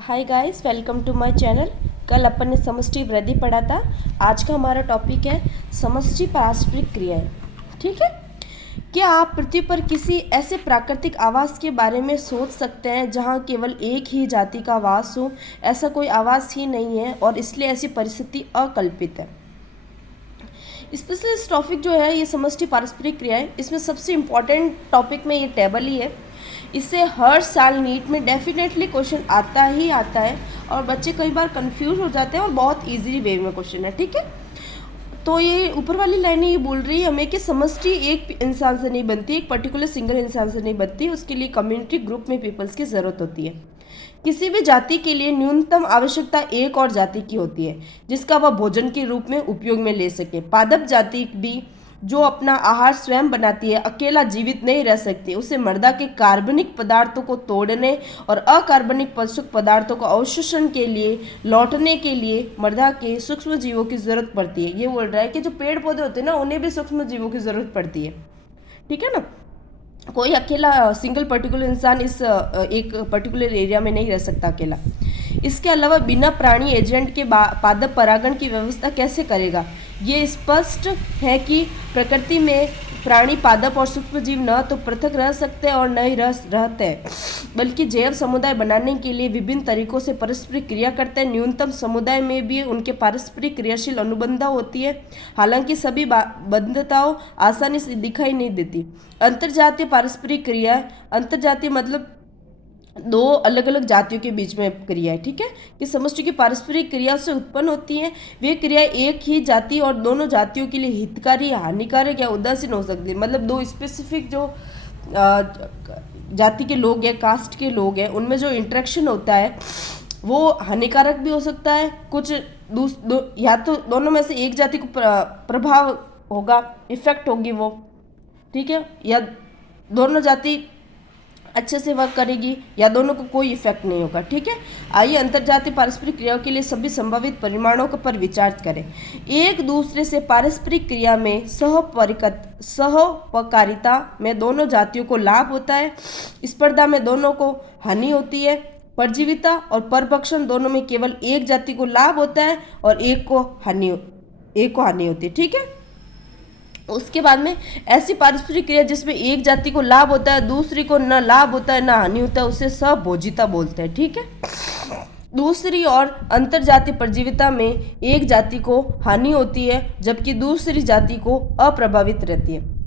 Hi guys, welcome to my channel. कल अपन ने समष्टि वृद्धि पढ़ा था। आज का हमारा टॉपिक है समष्टि पारस्परिक क्रियाएं। ठीक है। क्या आप पृथ्वी पर किसी ऐसे प्राकृतिक आवास के बारे में सोच सकते हैं जहां केवल एक ही जाति का वास हो? ऐसा कोई आवास ही नहीं है और इसलिए ऐसी परिस्थिति अकल्पित है। स्पेशली इस टॉपिक जो है ये समष्टि पारस्परिक क्रियाएं, इसमें सबसे इम्पॉर्टेंट टॉपिक में ये टेबल ही है। इससे हर साल नीट में डेफिनेटली क्वेश्चन आता ही आता है और बच्चे कई बार कंफ्यूज हो जाते हैं और बहुत इजीली वे में क्वेश्चन है। ठीक है। तो ये ऊपर वाली लाइन ये बोल रही है हमें कि समष्टि एक इंसान से नहीं बनती, एक पर्टिकुलर सिंगल इंसान से नहीं बनती, उसके लिए कम्युनिटी ग्रुप में पीपल्स की ज़रूरत होती है। किसी भी जाति के लिए न्यूनतम आवश्यकता एक और जाति की होती है जिसका वह भोजन के रूप में उपयोग में ले सके। पादप जाति भी जो अपना आहार स्वयं बनाती है अकेला जीवित नहीं रह सकती। उसे मृदा के कार्बनिक पदार्थों को तोड़ने और अकार्बनिक पोषक पदार्थों को अवशोषण के लिए लौटने के लिए मृदा के सूक्ष्म जीवों की जरूरत पड़ती है। ये बोल रहा है कि जो पेड़ पौधे होते हैं ना, उन्हें भी सूक्ष्म जीवों की जरूरत पड़ती है। ठीक है ना। कोई अकेला सिंगल पर्टिकुलर इंसान इस एक पर्टिकुलर एरिया में नहीं रह सकता अकेला। इसके अलावा बिना प्राणी एजेंट के पादप परागण की व्यवस्था कैसे करेगा? ये स्पष्ट है कि प्रकृति में प्राणी पादप और सूक्ष्मजीव न तो पृथक रह सकते और न ही रहते हैं, बल्कि जैव समुदाय बनाने के लिए विभिन्न तरीकों से परस्पर क्रिया करते हैं। न्यूनतम समुदाय में भी उनके पारस्परिक क्रियाशील अनुबंध होती है, हालांकि सभी बंधताओं आसानी से दिखाई नहीं देती। अंतरजातीय पारस्परिक क्रिया, अंतरजातीय मतलब दो अलग अलग जातियों के बीच में क्रिया है। ठीक है। कि समष्टि की पारस्परिक क्रिया से उत्पन्न होती हैं। वे क्रिया एक ही जाति और दोनों जातियों के लिए हितकारी, हानिकारक या उदासीन हो सकती है। मतलब दो स्पेसिफिक जो जाति के लोग हैं, कास्ट के लोग हैं, उनमें जो इंटरेक्शन होता है वो हानिकारक भी हो सकता है। कुछ या तो दोनों में से एक जाति को प्रभाव होगा, इफेक्ट होगी वो। ठीक है। या दोनों जाति अच्छे से वर्क करेगी या दोनों को कोई इफेक्ट नहीं होगा। ठीक है। आइए अंतरजातीय पारस्परिक क्रियाओं के लिए सभी संभावित परिमाणों पर विचार करें। एक दूसरे से पारस्परिक क्रिया में सहपकारिता में दोनों जातियों को लाभ होता है, स्पर्धा में दोनों को हानि होती है। परजीविता और परभक्षण दोनों में केवल एक जाति को लाभ होता है और एक को हानि होती है। ठीक है। उसके बाद में ऐसी पारस्परिक क्रिया जिसमें एक जाति को लाभ होता है, दूसरी को न लाभ होता है न हानि होता है, उसे सहभोजिता बोलते हैं। ठीक है। दूसरी ओर अंतरजातीय परजीविता में एक जाति को हानि होती है जबकि दूसरी जाति को अप्रभावित रहती है।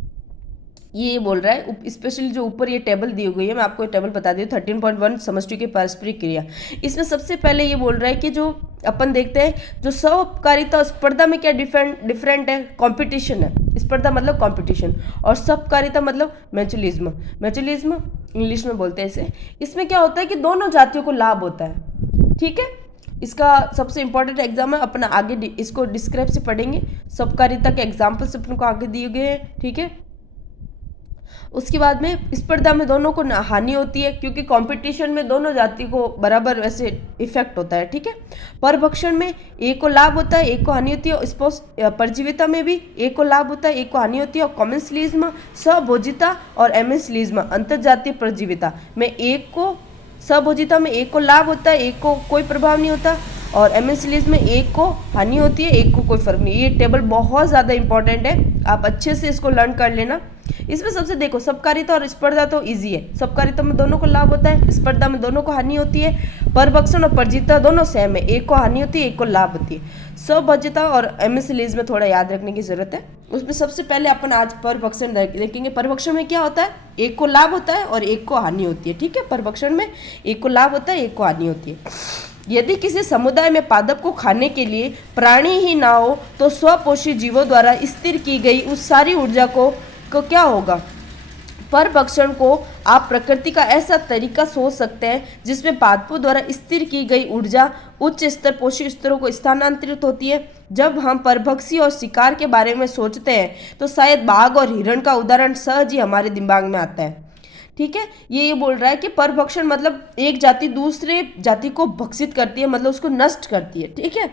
ये बोल रहा है स्पेशली जो ऊपर ये टेबल दी गई है, मैं आपको ये टेबल बता दी हूँ 13.1 समष्टि की पारस्परिक क्रिया। इसमें सबसे पहले ये बोल रहा है कि जो अपन देखते हैं जो सहकारिता और स्पर्धा में क्या डिफरेंट है, कंपटीशन है। स्पर्धा मतलब कंपटीशन और सहकारिता मतलब म्यूचुअलिज्म इंग्लिश में बोलते हैं इसे। इसमें क्या होता है कि दोनों जातियों को लाभ होता है। ठीक है। इसका सबसे इंपॉर्टेंट एग्जाम है, अपना आगे इसको डिस्क्राइब से पढ़ेंगे। सहकारिता के एग्जाम्पल्स अपने को आगे दिए गए हैं। ठीक है। उसके बाद में स्पर्धा में दोनों को हानि होती है क्योंकि कंपटीशन में दोनों जाति को बराबर वैसे इफेक्ट होता है। ठीक है। परभक्षण में एक को लाभ होता है, एक को हानि होती है। परजीविता में भी एक को लाभ होता है, एक को हानि होती है। और कॉमेंसलिज्म, सहभोजिता और एमेंसलिज्म अंतरजातीय परजीविता में एक को सहभोजिता में एक को लाभ होता है, एक को कोई प्रभाव नहीं होता। और एमेंसलिज्म में एक को हानि होती है, एक को कोई फर्क नहीं। ये टेबल बहुत ज़्यादा इंपॉर्टेंट है, आप अच्छे से इसको लर्न कर लेना। इसमें सबसे देखो सहकारिता और स्पर्धा तो इजी है। सहकारिता में दोनों को लाभ होता है, स्पर्धा में दोनों को हानि होती है। परभक्षण और परजीविता दोनों सेम है, एक को हानि होती है, एक को लाभ होती है। सहभोजिता और एमेंसलिज्म में थोड़ा याद रखने की जरूरत है। उसमें सबसे पहले अपन आज परभक्षण देखेंगे। परभक्षण में क्या होता है, एक को लाभ होता है और एक को हानि होती है। ठीक है। परभक्षण में एक को लाभ होता है, एक को हानि होती है। यदि किसी समुदाय में पादप को खाने के लिए प्राणी ही ना हो तो स्वपोषी जीवों द्वारा स्थिर की गई उस सारी ऊर्जा को क्या होगा? परभक्षण को आप प्रकृति का ऐसा तरीका सोच सकते हैं जिसमें पादपों द्वारा स्थिर की गई ऊर्जा उच्च स्तर पोषी स्तरों को स्थानांतरित होती है। जब हम परभक्षी और शिकार के बारे में सोचते हैं तो शायद बाघ और हिरण का उदाहरण सहज ही हमारे दिमाग में आता है। ठीक है। ये बोल रहा है कि परभक्षण मतलब एक जाति दूसरे जाति को भक्षित करती है, मतलब उसको नष्ट करती है। ठीक है।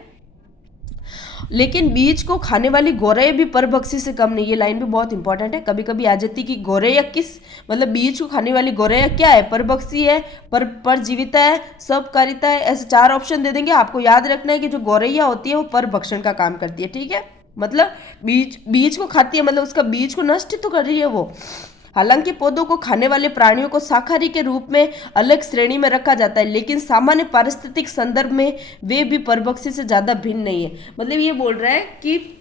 लेकिन बीज को खाने वाली गौरैया भी परभक्षी से कम नहीं। ये लाइन भी बहुत इंपॉर्टेंट है, कभी कभी आ जाती कि गौरैया किस, मतलब बीज को खाने वाली गौरैया क्या है, परभक्षी है, परजीविता है, सबकारिता है, ऐसे 4 ऑप्शन दे देंगे। आपको याद रखना है कि जो गौरैया होती है वो परभक्षण का काम करती है, ठीक है। मतलब बीज को खाती है, मतलब उसका बीज को नष्ट तो कर रही है वो। हालांकि पौधों को खाने वाले प्राणियों को शाकाहारी के रूप में अलग श्रेणी में रखा जाता है, लेकिन सामान्य पारिस्थितिक संदर्भ में वे भी परभक्षी से ज्यादा भिन्न नहीं है। मतलब ये बोल रहा है कि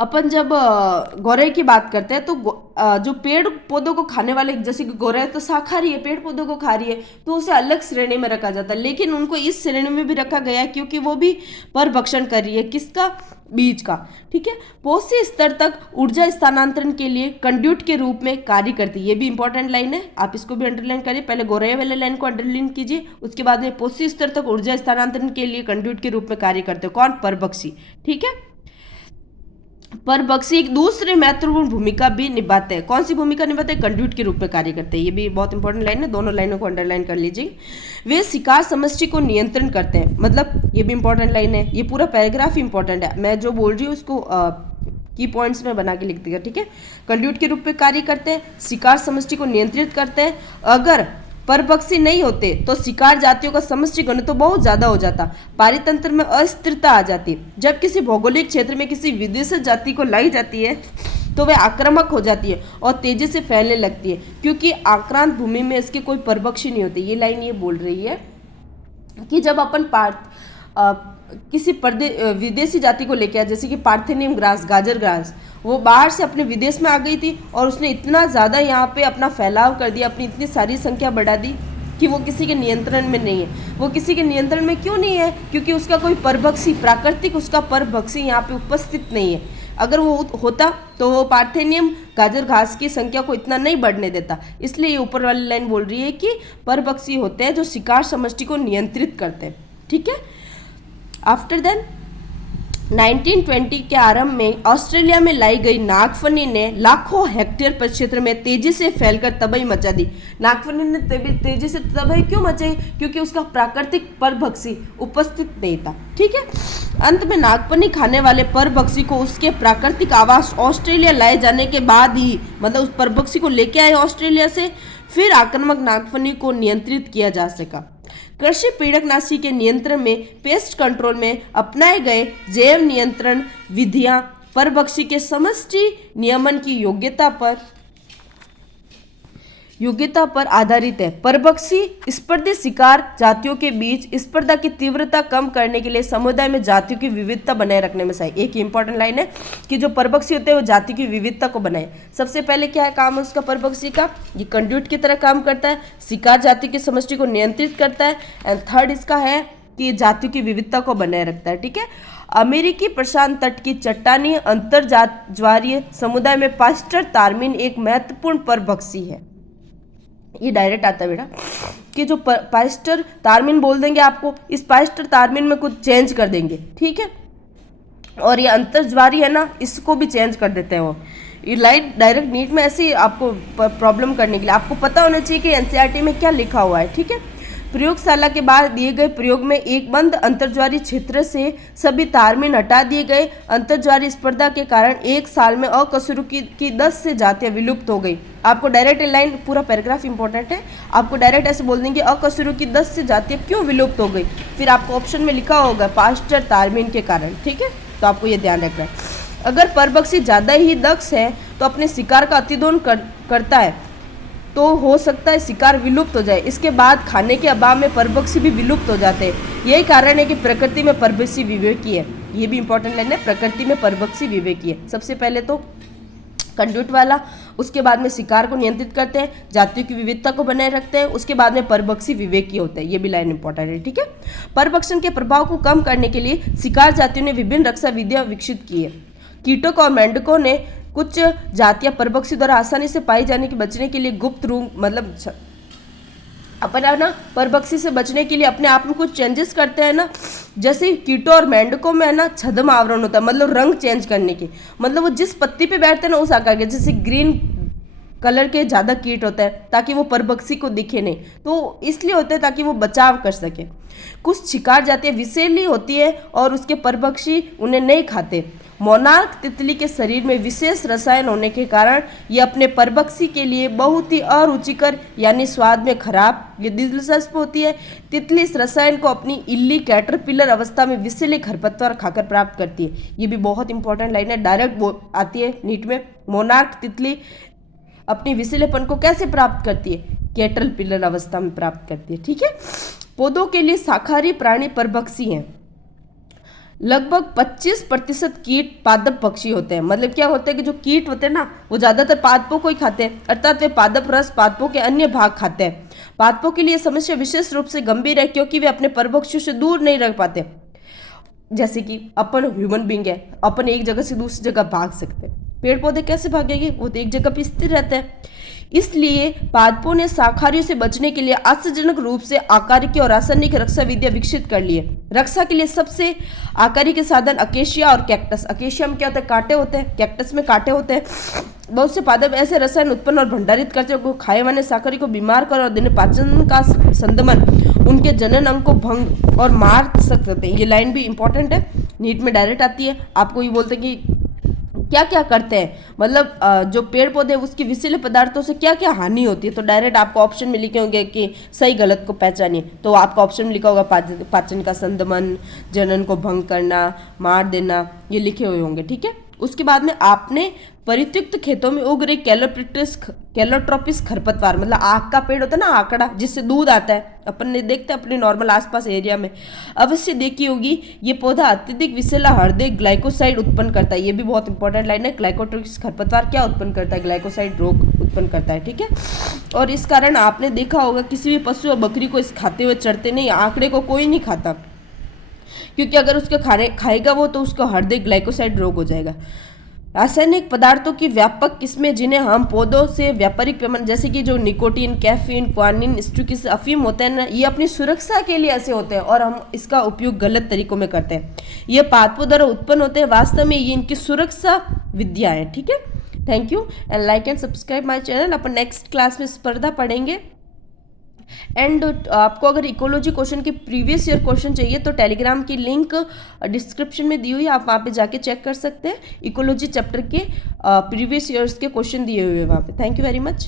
अपन जब गौरैया की बात करते हैं तो जो पेड़ पौधों को खाने वाले, जैसे कि गौरैया तो शाकाहारी है, पेड़ पौधों को खा रही है, तो उसे अलग श्रेणी में रखा जाता है, लेकिन उनको इस श्रेणी में भी रखा गया है क्योंकि वो भी परभक्षण कर रही है, किसका, बीज का, ठीक है। पोषी स्तर तक ऊर्जा स्थानांतरण के लिए कंड्यूट के रूप में कार्य करती है। ये भी इंपॉर्टेंट लाइन है, आप इसको भी अंडरलाइन करिए। पहले गौरैया वाले लाइन को अंडरलाइन कीजिए, उसके बाद में पोषी स्तर तक ऊर्जा स्थानांतरण के लिए कंड्यूट के रूप में कार्य करते हैं। कौन, परभक्षी, ठीक है। परभक्षी एक दूसरी महत्वपूर्ण भूमिका भी निभाते हैं। कौन सी भूमिका निभाते हैं, कंड्यूट के रूप में कार्य करते हैं। ये भी बहुत इंपॉर्टेंट लाइन है, दोनों लाइनों को अंडरलाइन कर लीजिए। वे शिकार समष्टि को नियंत्रण करते हैं, मतलब ये भी इंपॉर्टेंट लाइन है, ये पूरा पैराग्राफ इंपॉर्टेंट है, मैं जो बोल रही हूँ उसको की पॉइंट्स में बना के लिख दिया, ठीक है। कंड्यूट के रूप में कार्य करते हैं, शिकार समष्टि को नियंत्रित करते हैं। अगर परभक्षी नहीं होते तो शिकार जातियों का समष्टि घनत्व तो बहुत ज्यादा हो जाता, पारितंत्र में अस्थिरता आ जाती। जब किसी भौगोलिक क्षेत्र में किसी विदेशी जाति को लाई जाती है तो वह आक्रामक हो जाती है और तेजी से फैलने लगती है, क्योंकि आक्रांत भूमि में इसके कोई परभक्षी नहीं होते। ये लाइन ये बोल रही है कि जब अपन किसी विदेशी जाति को लेके आए, जैसे कि पार्थेनियम ग्रास, गाजर ग्रास, वो बाहर से अपने विदेश में आ गई थी और उसने इतना ज़्यादा यहाँ पे अपना फैलाव कर दिया, अपनी इतनी सारी संख्या बढ़ा दी कि वो किसी के नियंत्रण में नहीं है। वो किसी के नियंत्रण में क्यों नहीं है, क्योंकि उसका कोई परभक्षी, प्राकृतिक उसका परभक्षी यहाँ पे उपस्थित नहीं है। अगर वो होता तो वो पार्थेनियम गाजर घास की संख्या को इतना नहीं बढ़ने देता। इसलिए ये ऊपर वाली लाइन बोल रही है कि परभक्षी होते हैं जो शिकार समष्टि को नियंत्रित करते हैं, ठीक है। आफ्टर देन 1920 के आरंभ में ऑस्ट्रेलिया में लाई गई नागफनी ने लाखों हेक्टेयर क्षेत्र में तेजी से फैलकर तबाही मचा दी। नागफनी ने तेजी से तबाही क्यों मचाई, क्योंकि उसका प्राकृतिक परभक्षी उपस्थित नहीं था, ठीक है। अंत में नागफनी खाने वाले परभक्षी को उसके प्राकृतिक आवास ऑस्ट्रेलिया लाए जाने के बाद ही, मतलब उस परभक्षी को लेके आए ऑस्ट्रेलिया से, फिर आक्रामक नागफनी को नियंत्रित किया जा सका। कृषि पीड़कनाशी के नियंत्रण में, पेस्ट कंट्रोल में अपनाए गए जैव नियंत्रण विधियां परभक्षी के समष्टि नियमन की योग्यता पर आधारित है। परभक्षी स्पर्धी शिकार जातियों के बीच स्पर्धा की तीव्रता कम करने के लिए समुदाय में जातियों की विविधता बनाए रखने में सहायक। एक इंपॉर्टेंट लाइन है कि जो परभक्षी होते हैं वो जाति की विविधता को बनाए। सबसे पहले क्या है काम है उसका परभक्षी का, ये कंड्यूट की तरह काम करता है, शिकार जाति की समष्टि को नियंत्रित करता है, एंड थर्ड इसका है कि जातियों की विविधता को बनाए रखता है, ठीक है। अमेरिकी प्रशांत तट की चट्टानी अंतरज्वारीय समुदाय में पास्टर तारमीन एक महत्वपूर्ण परभक्षी है। ये डायरेक्ट आता है बेटा कि जो पास्टर तारमीन बोल देंगे आपको, इस पास्टर तारमीन में कुछ चेंज कर देंगे, ठीक है। और ये अंतर्ज्वारी है ना, इसको भी चेंज कर देते हैं वो। ये लाइन डायरेक्ट नीट में ऐसे ही आपको प्रॉब्लम करने के लिए आपको पता होना चाहिए कि एनसीईआरटी में क्या लिखा हुआ है, ठीक है। प्रयोगशाला के बाद दिए गए प्रयोग में एक बंद अंतर्ज्वारी क्षेत्र से सभी तारमीन हटा दिए गए। अंतर्ज्वारी स्पर्धा के कारण एक साल में अकशेरुकी की 10 से जातियां विलुप्त हो गई। आपको डायरेक्ट लाइन, पूरा पैराग्राफ इंपॉर्टेंट है, आपको डायरेक्ट ऐसे बोल देंगे अकशेरुकी की 10 से जातियां क्यों विलुप्त हो गई, फिर आपको ऑप्शन में लिखा होगा पास्टर तारमीन के कारण, ठीक है। तो आपको ये ध्यान रखना है। अगर परभक्षी ज़्यादा ही दक्ष है तो अपने शिकार का अतिदोहन करता है तो हो सकता है शिकार विलुप्त हो जाए। इसके बाद खाने के अभाव में परभक्षी भी विलुप्त हो जाते हैं। यही कारण है कि प्रकृति में परभक्षी विवेकी है। ये भी इंपॉर्टेंट लाइन है, प्रकृति में परभक्षी विवेकी है। सबसे पहले तो कंड्यूट वाला, उसके बाद में शिकार को नियंत्रित करते हैं, जातियों की विविधता को बनाए रखते हैं, उसके बाद में परभक्षी विवेकी होते हैं। ये भी लाइन इंपॉर्टेंट है, ठीक है। परभक्षण के प्रभाव को कम करने के लिए शिकार जातियों ने विभिन्न रक्षा विधियां विकसित की है। कीटों और मेंढकों ने कुछ जातियां परभक्षी द्वारा आसानी से पाई जाने के बचने के लिए गुप्त रूप, मतलब अपना ना परभक्षी से बचने के लिए अपने आप में कुछ चेंजेस करते हैं ना। जैसे कीटों और मेंढकों में है ना छद्म आवरण होता है, मतलब रंग चेंज करने की, मतलब वो जिस पत्ती पे बैठते हैं ना उस आकार के, जैसे ग्रीन कलर के ज़्यादा कीट होते हैं ताकि वो परभक्षी को दिखे नहीं, तो इसलिए होते हैं ताकि वो बचाव कर सके। कुछ शिकार जातियाँ विषैली होती है और उसके परभक्षी उन्हें नहीं खाते। मोनार्क तितली के शरीर में विशेष रसायन होने के कारण ये अपने परभक्षी के लिए बहुत ही अरुचिकर यानी स्वाद में खराब ये दिलचस्प होती है। तितली इस रसायन को अपनी इल्ली कैटरपिलर अवस्था में विषैले खरपतवार खाकर प्राप्त करती है। ये भी बहुत इंपॉर्टेंट लाइन है, डायरेक्ट वो आती है नीट में। मोनार्क तितली अपनी विषैलेपन को कैसे प्राप्त करती है? कैटरपिलर अवस्था में प्राप्त करती है। ठीक है, पौधों के लिए शाकाहारी प्राणी परभक्षी हैं। लगभग 25% कीट पादप पक्षी होते हैं। मतलब क्या होता है कि जो कीट होते हैं ना वो ज़्यादातर पादपों को ही खाते हैं, अर्थात वे पादप रस पादपों के अन्य भाग खाते हैं। पादपों के लिए समस्या विशेष रूप से गंभीर है क्योंकि वे अपने परभक्षियों से दूर नहीं रह पाते। जैसे कि अपन ह्यूमन बींग है, अपन एक जगह से दूसरी जगह भाग सकते हैं, पेड़ पौधे कैसे भागेंगे? वो तो एक जगह पे स्थिर रहते हैं। इसलिए पादपों ने शाकाहारियों से बचने के लिए आश्चर्यजनक रूप से आकारिकी और रासायनिक रक्षा विद्या विकसित कर ली है। रक्षा के लिए सबसे आकारी के साधन अकेशिया और कैक्टस। अकेशिया में क्या होता है? कांटे होते हैं, कैक्टस में कांटे होते हैं। बहुत से पादप ऐसे रसायन उत्पन्न और भंडारित करते हैं जो खाए वाले शाकाहारी को बीमार कर और दिन पाचन का संदमन, उनके जनन अंग को भंग और मार सकते हैं। ये लाइन भी इंपॉर्टेंट है, नीट में डायरेक्ट आती है। आपको ये बोलते हैं कि क्या क्या करते हैं, मतलब जो पेड़ पौधे उसके विषैले पदार्थों से क्या क्या हानि होती है। तो डायरेक्ट आपको ऑप्शन में लिखे होंगे कि सही गलत को पहचानिए, तो आपका ऑप्शन में लिखा होगा पाचन का संदमन, जनन को भंग करना, मार देना, ये लिखे हुए होंगे। ठीक है, उसके बाद में आपने परित्यक्त खेतों में उग रही कैलोट्रोपिस खरपतवार, मतलब आक का पेड़ होता है ना, आकड़ा जिससे दूध आता है, अपन ने देखते हैं अपने नॉर्मल आसपास एरिया में, अवश्य देखी होगी। ये पौधा अत्यधिक विषैला हृदय ग्लाइकोसाइड उत्पन्न करता है। ये भी बहुत इंपॉर्टेंट लाइन है। ग्लाइकोट्रोपिस खरपतवार क्या उत्पन्न करता है? ग्लाइकोसाइड रोग उत्पन्न करता है। ठीक है, और इस कारण आपने देखा होगा किसी भी पशु या बकरी को इस खाते हुए चढ़ते नहीं, आंकड़े को कोई नहीं खाता, क्योंकि अगर उसके खाएगा वो तो उसको हृदय ग्लाइकोसाइड रोग हो जाएगा। रासायनिक पदार्थों की व्यापक किस्में जिन्हें हम पौधों से व्यापारिक पैमाने, जैसे कि जो निकोटीन, कैफीन, क्वानिन, स्ट्रिकिस, अफीम होते हैं ना, ये अपनी सुरक्षा के लिए ऐसे होते हैं और हम इसका उपयोग गलत तरीकों में करते हैं। ये पादपों द्वारा उत्पन्न होते हैं, वास्तव में ये इनकी सुरक्षा विद्या है। ठीक है, thank you and like and subscribe my channel. Upon next class में स्पर्धा पढ़ेंगे। एंड आपको अगर इकोलॉजी क्वेश्चन के प्रीवियस ईयर क्वेश्चन चाहिए तो टेलीग्राम की लिंक डिस्क्रिप्शन में दी हुई है, आप वहाँ पे जाके चेक कर सकते हैं। इकोलॉजी चैप्टर के प्रीवियस ईयर्स के क्वेश्चन दिए हुए हैं वहाँ पे। Thank you very much.